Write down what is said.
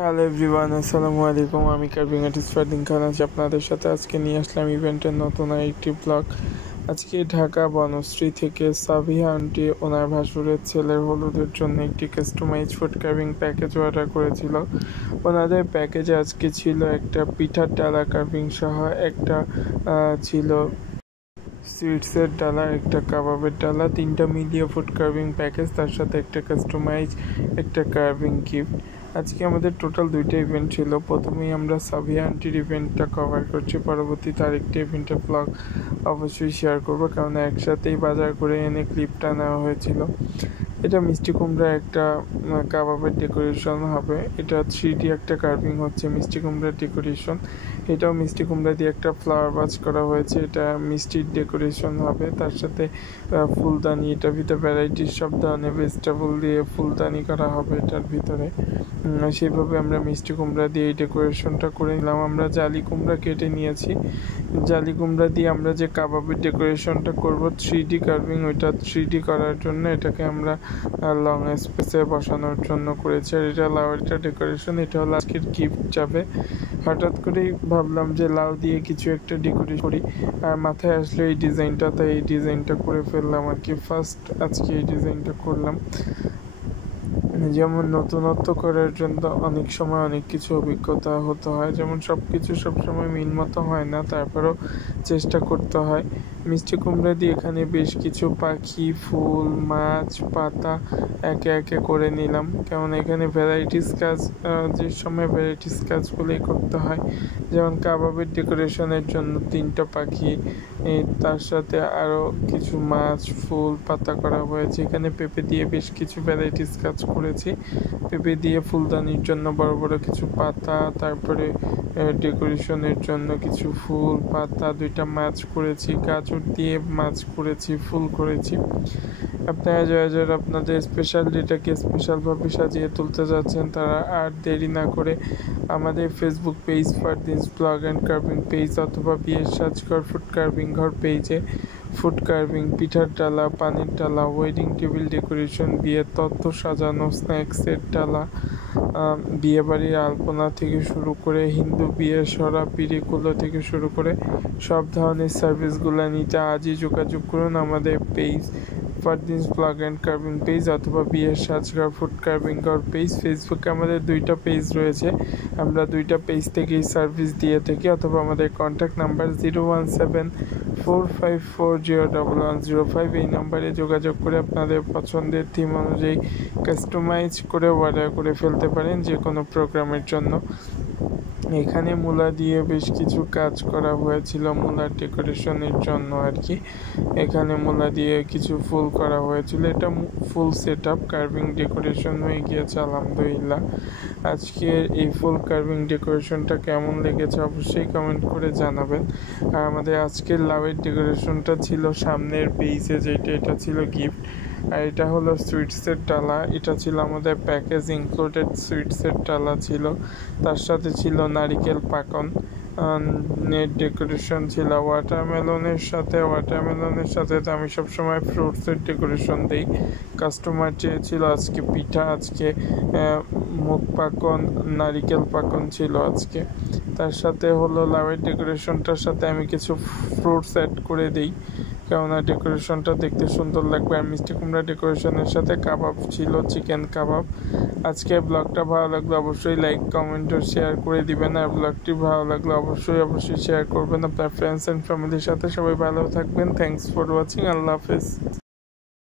Hello everyone, আসসালামু আলাইকুম। আমি কার্ভিং আর্টিস্ট ফারদিন খান আছি আপনাদের সাথে। আজকে নিয়ে আসলাম ইভেন্টের নতুন আরেকটি ব্লগ। আজকে ঢাকা বনশ্রী থেকে সাবিহা আন্টি ওনার ভাসুরের ছেলের হলুদের জন্য একটি customise food carving package order করেছিল। ওনাদের প্যাকেজে আজকে ছিল একটা পিঠার ডালা কার্ভিং সহ, একটা ছিল সুইটসের ডালা, একটা কাবাবের ডালা, তিনটা মিলিয়ে ফুড কার্ভিং প্যাকেজ, তার সাথে একটা কাস্টমাইজ একটা কার্ভিং গিফট। আজকে আমাদের টোটাল দুইটা ইভেন্ট ছিল। প্রথমেই আমরা সাবিয়া আন্টির ইভেন্টটা কভার করছি, পরবর্তীতে আরেকটি ইভেন্টের ব্লগ অবশ্যই শেয়ার করব, কারণ একসাথেই বাজার করে এনে ক্লিপটা নেওয়া হয়েছিল। এটা মিষ্টি কুমড়া একটা কাবাবের ডেকোরেশন হবে। এটা 3D একটা কার্ভিং হচ্ছে মিষ্টি কুমড়ার ডেকোরেশন। এটাও মিষ্টি কুমড়া দিয়ে একটা ফ্লাওয়ার বাজ করা হয়েছে, এটা মিষ্টির ডেকোরেশন হবে। তার সাথে ফুলদানি, এটার ভিতরে ভ্যারাইটিস সব ধরনের ভেজিটেবল দিয়ে ফুলদানি করা হবে এটার ভিতরে। সেইভাবে আমরা মিষ্টি কুমড়া দিয়ে এই ডেকোরেশনটা করে নিলাম। আমরা জালি কুমড়া কেটে নিয়েছি। জালি কুমড়া দিয়ে আমরা যে কাবাবের ডেকোরেশনটা করব 3D কার্ভিং, ওইটা 3D করার জন্য এটাকে আমরা লং স্পেসে বসানোর জন্য করেছি। আর এটা লাউয়েরটা ডেকোরেশন, এটা হলো আজকের গিফট যাবে। হঠাৎ করেই ভাবলাম যে লাউ দিয়ে কিছু একটা ডেকোরেট করি, আর মাথায় আসলে এই ডিজাইনটা, তাই এই ডিজাইনটা করে ফেললাম আর কি। ফার্স্ট আজকে এই ডিজাইনটা করলাম। যেমন নতুনত্ব করার জন্য অনেক সময় অনেক কিছু অভিজ্ঞতা হতে হয়, যেমন সব কিছু সবসময় মিল মতো হয় না, তারপরেও চেষ্টা করতে হয়। মিষ্টি কুমড়া দিয়ে এখানে বেশ কিছু পাখি, ফুল, মাছ, পাতা একে একে করে নিলাম, কেমন এখানে ভ্যারাইটিস কাজ, যে সময় ভ্যারাইটিস কাজগুলোই করতে হয়। যেমন কাবাবের ডেকোরেশনের জন্য 3টা পাখি, তার সাথে আরও কিছু মাছ, ফুল, পাতা করা হয়েছে। এখানে পেঁপে দিয়ে বেশ কিছু ভ্যারাইটিস কাজ করেছি। পেঁপে দিয়ে ফুলদানির জন্য বড় বড় কিছু পাতা, তারপরে ডেকোরেশনের জন্য কিছু ফুল, পাতা, 2টা মাছ করেছি, গাজর দিয়ে মাছ করেছি, ফুল করেছি। আপনারা যারা আপনাদের স্পেশাল ডেটাকে স্পেশালভাবে সাজিয়ে তুলতে যাচ্ছেন, তারা আর দেরি না করে আমাদের Facebook page Fardins blog and carving page অথবা বিয়ের সাজঘর ফুড কার্ভিং ঘর পেজে ফুড কার্ভিং, পিঠার ডালা, পানির ডালা, ওয়েডিং টেবিল ডেকোরেশন, বিয়ের তত্ত্ব সাজানো, স্ন্যাক্সের ডালা, বিয়েবাড়ির আলপনা থেকে শুরু করে হিন্দু বিয়ের সরা পিড়িগুলো থেকে শুরু করে সব ধরনের সার্ভিসগুলো নিতে আজই যোগাযোগ করুন আমাদের page Fardins blog and carving page অথবা বিয়ের সাজঘর ফুড কার্ভিং ঘর পেজ। ফেসবুকে আমাদের 2টা পেজ রয়েছে, আমরা 2টা পেজ থেকেই সার্ভিস দিয়ে থাকি। অথবা আমাদের কন্ট্যাক্ট নাম্বার 01745401105, এই নাম্বারে যোগাযোগ করে আপনাদের পছন্দের থিম অনুযায়ী কাস্টমাইজ করে অর্ডার করে ফেলতে পারেন যে কোনো প্রোগ্রামের জন্য। এখানে মূলা দিয়ে বেশ কিছু কাজ করা হয়েছিল মূলার ডেকোরেশনের জন্য আর কি। এখানে মূলা দিয়ে কিছু ফুল করা হয়েছিল, এটা full set up carving decoration হয়ে গিয়েছে আলহামদুলিল্লাহ। আজকের এই ফুল কার্ভিং ডেকোরেশনটা কেমন লেগেছে অবশ্যই কমেন্ট করে জানাবেন। আর আমাদের আজকের লাউয়ের ডেকোরেশনটা ছিল সামনের পেজে, এটা ছিল গিফট। আর এটা হলো সুইটসের ডালা, এটা ছিল আমাদের প্যাকেজ ইনক্লুডেড সুইটসের ডালা ছিল। তার সাথে ছিল নারিকেল পাকন, নেট ডেকোরেশন ছিল ওয়াটারমেলনের সাথে তো আমি সবসময় ফ্রুটসের ডেকোরেশন দিই। কাস্টমার চেয়েছিল আজকে পিঠা, আজকে মুখ পাকন, নারিকেল পাকন ছিল আজকে। তার সাথে হলো লাউয়ের ডেকোরেশনটার সাথে আমি কিছু ফ্রুটস অ্যাড করে দিই, কেননা ডেকোরেশনটা দেখতে সুন্দর লাগবে। আর মিষ্টি কুমড়া ডেকোরেশনের সাথে কাবাব ছিল, চিকেন কাবাব। আজকে ব্লগটা ভালো লাগলে অবশ্যই লাইক, কমেন্ট ও শেয়ার করে দিবেন। আর ব্লগটি ভালো লাগলে অবশ্যই শেয়ার করবেন আপনার ফ্রেন্ডস অ্যান্ড ফ্যামিলির সাথে। সবাই ভালো থাকবেন। Thanks for watching. আল্লাহ হাফেজ।